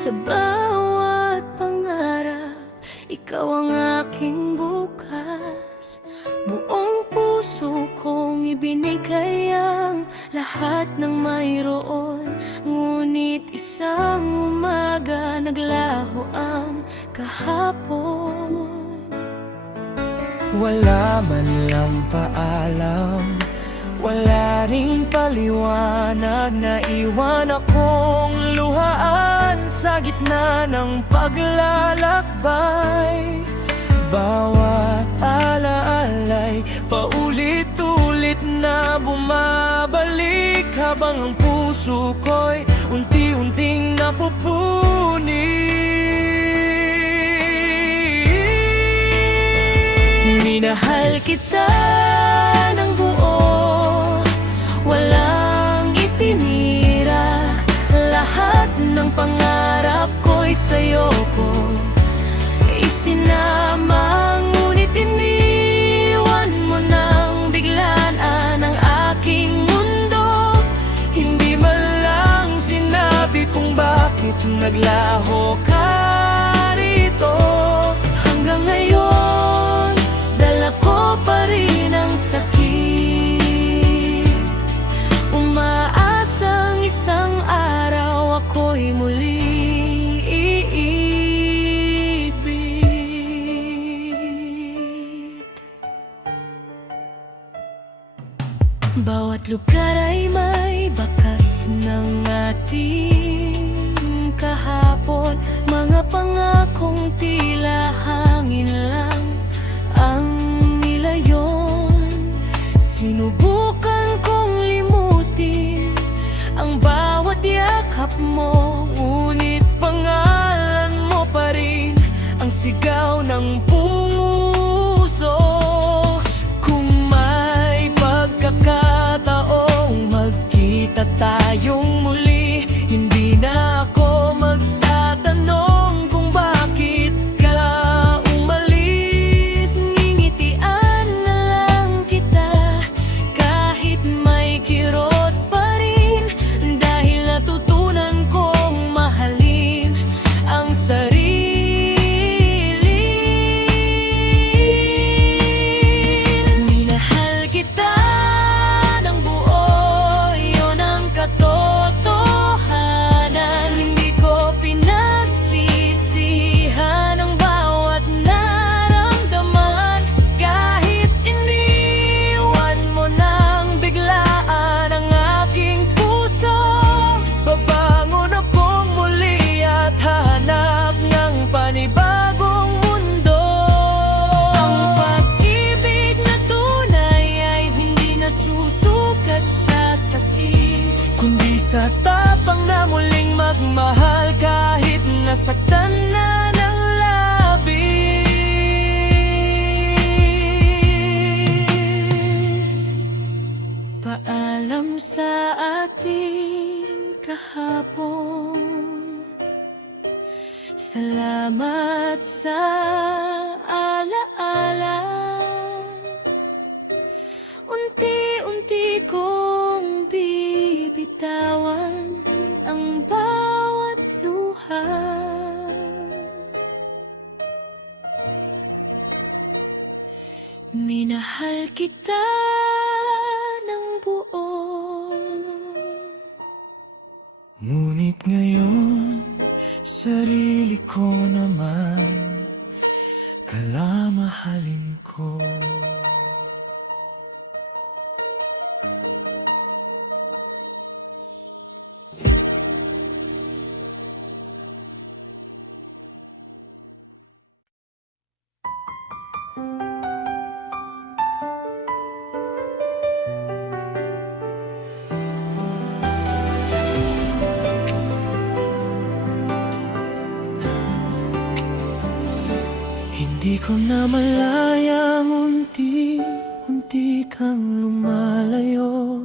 Sa bawat pangarap, ikaw ang aking bukas. Buong puso kong ibinigay ang lahat ng mayroon. Ngunit isang umaga naglaho ang kahapon. Wala man lang paalam, wala ring paliwanag. Naiwan akong luhaan sa gitna ng paglalakbay. Bawat alaalay, paulit-ulit na bumabalik, habang ang puso ko'y unti-unting napupunin. Minahal kita ng buo, walang itinira. Lahat ng pangarap ko'y sa'yo ko isinama. Ngunit iniwan mo nang biglaan ang aking mundo. Hindi man lang sinabi kung bakit naglaho ka rito. Hanggang ngayon, dala ko pa rin ang sakit. Umaasang isang araw ako'y muli iibig. Bawat lugar ay may bakas ng ating kahapon. Mga pangakong tila hangin lang ang nilayon. Sinubukan kong limutin ang bawat yakap mo, Ngunit pangalan mo pa rin ang sigaw ng puso. Kung may pagkakataong magkita tayong muli, hindi na ako magtatanong kung bakit ka umalis. ngingitian na lang kita kahit may kirot pa rin. Dahil natutunan kong mahalin ang sarili. Minahal kita ng buo, yun ang katotohanan. Hindi ko pinagsisihan ang bawat naramdaman. Kahit iniwan mo nang biglaan ang aking puso, Babangon akong muli at hanap ng panibagong mundo. ang pag-ibig na tunay ay hindi nasusukat sa sakit, Kundi sa tapang na muling magmahal kahit nasaktan na ng labis. Paalam sa ating kahapon. Salamat sa alaala. Unti-unti kong bibitawan ang bawat luha. Minahal kita ng buo. Ngunit ngayon, sarili ko naman kalamahalin ko. Hindi ko na malayang unti-unti kang lumalayo,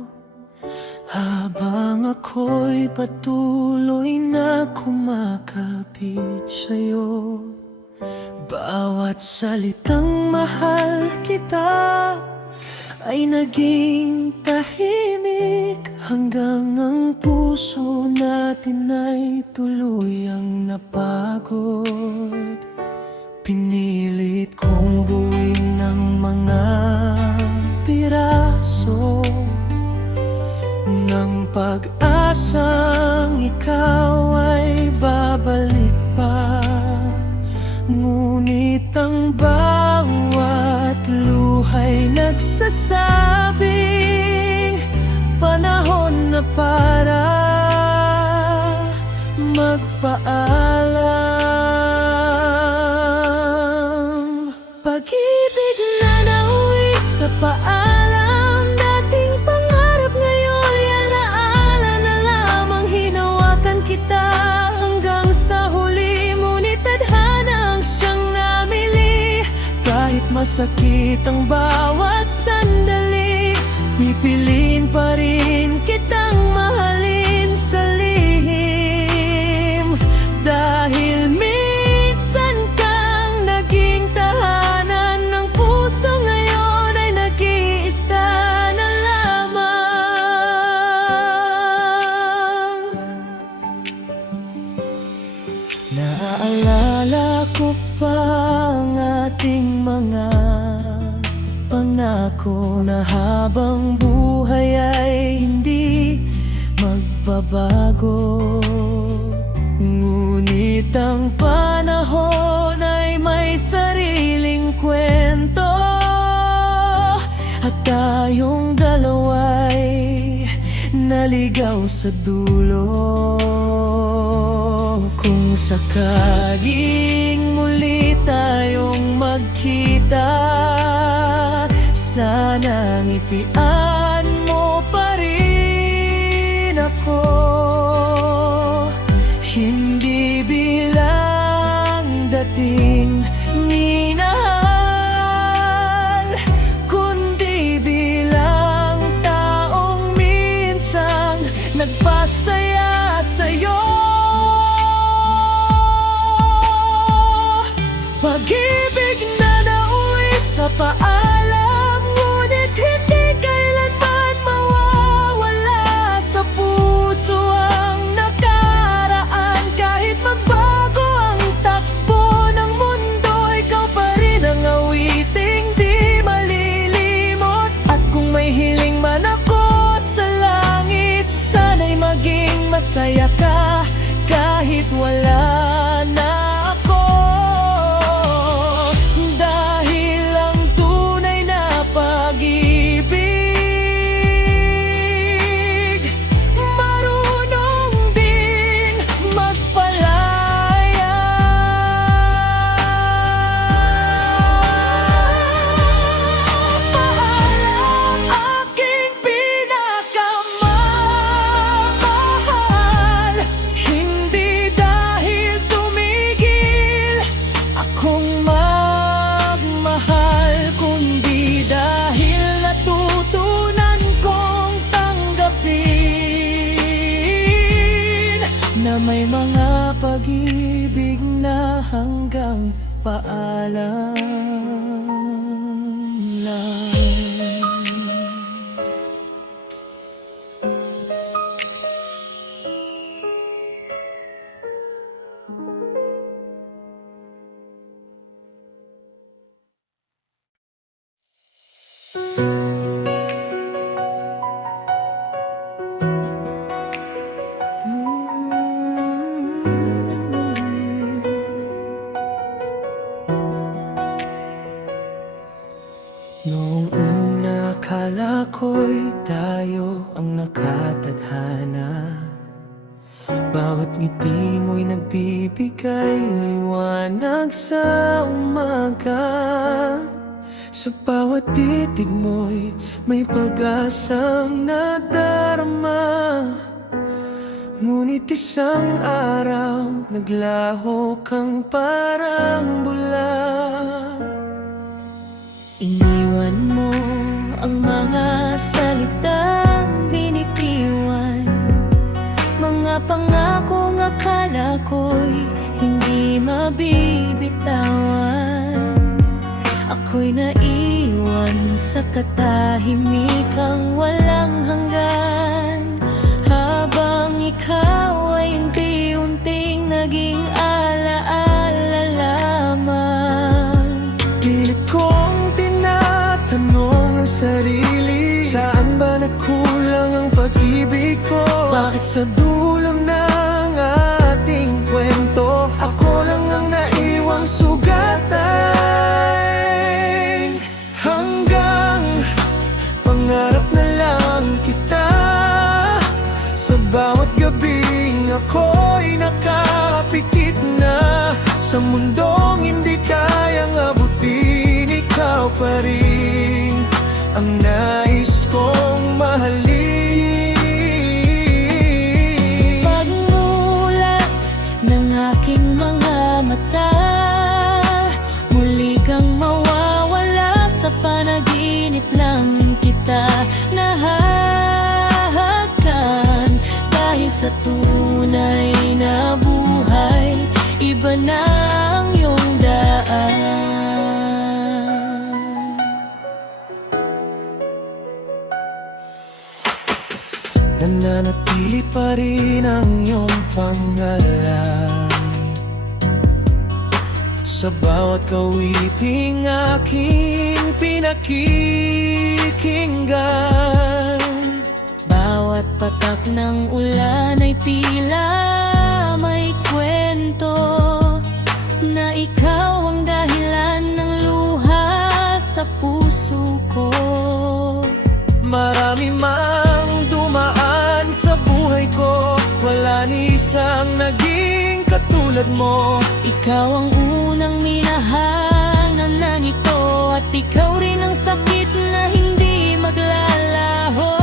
habang ako'y patuloy na kumakapit sa'yo. Bawat salitang mahal kita ay naging tahimik, hanggang ang puso natin ay tuluyang napagod. Pinilit kong buuin ng mga piraso ng pag-asang ikaw ay babalik pa. Ngunit ang bawat luha'y nagsasabing panahon na para magpaalam. Pag-ibig na nauwi sa paalam, dating pangarap ngayon yan naala na lamang. Hinawakan kita hanggang sa huli, ngunit tadhana ang siyang namili. Kahit masakit ang bawat sandali, pipiliin pa rin kitang mahalin sa lihim. Dahil minsan kang naging tahanan ng puso, ngayon ay nag-iisa na lamang. Naaalala ko pa ang ating mga pangako na habang buhay ay hindi magbabago. Ngunit ang panahon ay may sariling kwento, at tayong dalawa'y naligaw sa dulo. Kung sakaling muli tayong magkita, sana ngitian mo pa rin ako. Hindi bilang dating minahal, kundi bilang taong minsan nagpasaya sa'yo. Pag-ibig na nauwi sa paalam, ngunit hindi kailanman mawawala sa puso ang nakaraan. Kahit magbago ang takbo ng mundo, ikaw pa rin ang awiting di malilimot. At kung may hiling man ako sa langit, sana'y maging masaya ka kahit wala na ako. Dahil ang tunay na pag-ibig marunong din magpalaya. Paalam aking pinakamamahal, hindi dahil tumigil akong magmahal, kundi dahil natutunan kong tanggapin na may mga pag-ibig na hanggang paalam lang. Noong una akala ko'y tayo ang nakatadhana. Bawat ngiti mo'y nagbibigay liwanag sa umaga. Sa bawat titig mo'y may pag-asang nadarama. Ngunit isang araw naglaho kang parang bula. Iniwan mo ang mga salitang binitiwan, mga pangakong akala ko'y hindi mabibitawan. Ako'y naiwan sa katahimikang walang hanggan. ikaw ay unti-unting naging alaala lamang. Pilit kong tinatanong ang sarili, saan ba nagkulang ang pag-ibig ko? Bakit sa dulo ng ating kwento ako lang ang naiwang sugatan? Hanggang pangarap na lang kita, sa bawat gabing ako'y nakapikit na sa mundong hindi kayang abutin. Ikaw pa rin ang nais kong mahalin. Pagmulat ng aking mga mata, muli kang mawawala sa panaginip lang kita nahahakan. Dahil sa tunay na buhay, iba na ang iyong daan. Nananatili pa rin ang iyong pangalan sa bawat kawiting aking pinakikinggan. Bawat patak ng ulan ay tila may kwento, na ikaw ang dahilan ng luha sa puso ko. Marami mang dumaan sa buhay ko, wala ni isang naging katulad mo. Ikaw ang unang minahal na nangiko, at ikaw rin ang sakit na hindi maglalaho.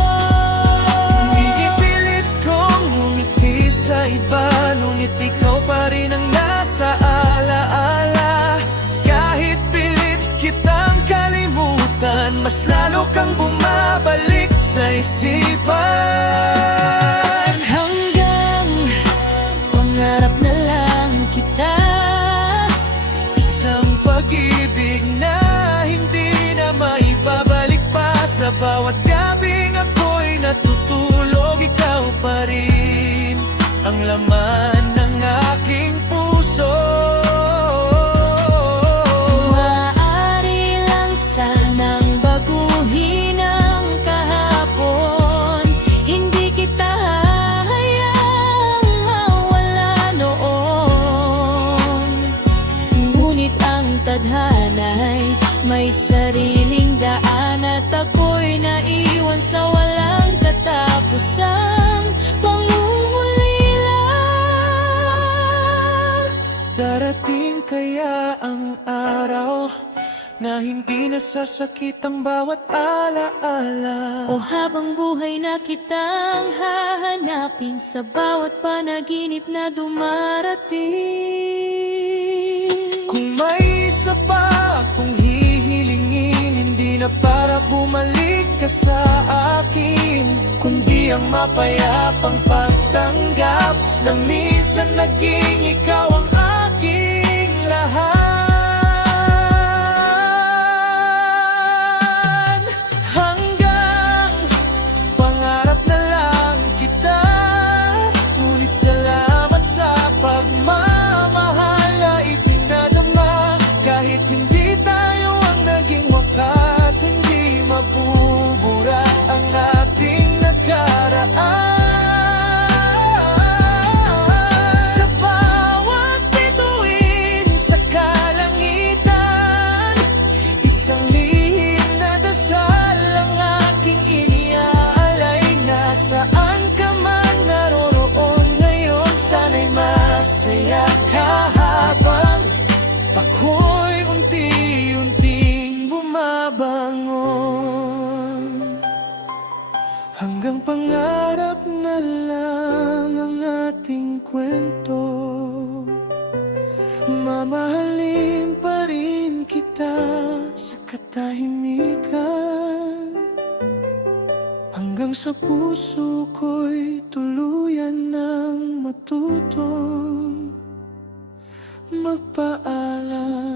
Ipilit kong ngumiti sa iba, ngunit ikaw pa rin ang nasa alaala. Kahit pilit kitang kalimutan, mas lalo kang bumabalik sa isipan. Hanggang pangarap na lang kita, Isang pag-ibig na hindi na maibabalik pa. Sa bawat gabing ako'y natutulog, ikaw pa rin ang laman ng aking puso. maaari lang sanang baguhin ang kahapon. Hindi kita hahayaang mawala noon. Ngunit ang tadhana'y may sariling daan, at ako'y naiwan sa walang katapusang pangungulila. Darating kaya ang araw na hindi nasasakit ang bawat alaala? O habang buhay na kitang hahanapin sa bawat panaginip na dumarating. Kung may isa pa akong hihilingin, hindi na para bumalik ka sa akin, kundi ang mapayapang pagtanggap na minsan naging ikaw ang aking lahat. Hanggang pangarap na lang kita, ngunit salamat sa pagmamahal na ipinadama. Kahit hindi tayo ang naging wakas, hindi mabubura ang ating nakaraan. Sa bawat bituin sa kalangitan, isang lihim na dasal ang aking iniaalay. Nasaan ka man naroroon ngayon, sana'y masaya ka habang ako'y unti-unting bumabangon. Hanggang pangarap na lang ang ating kwento, mamahalin pa rin kita sa katahimikan. Hanggang sa puso ko'y tuluyan ng matutong magpaalam.